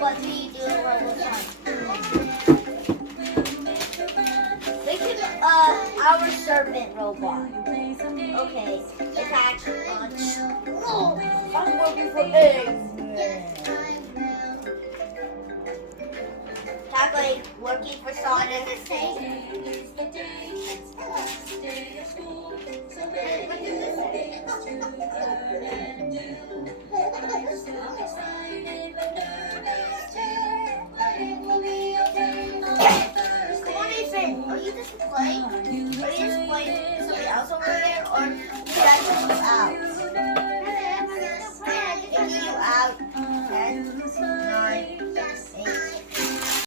What do you do in Roblox? Making our servant robot. Okay, attach launch. Oh, I'm working for eggs. Tag like working for Sonic. What does it say? What does it say?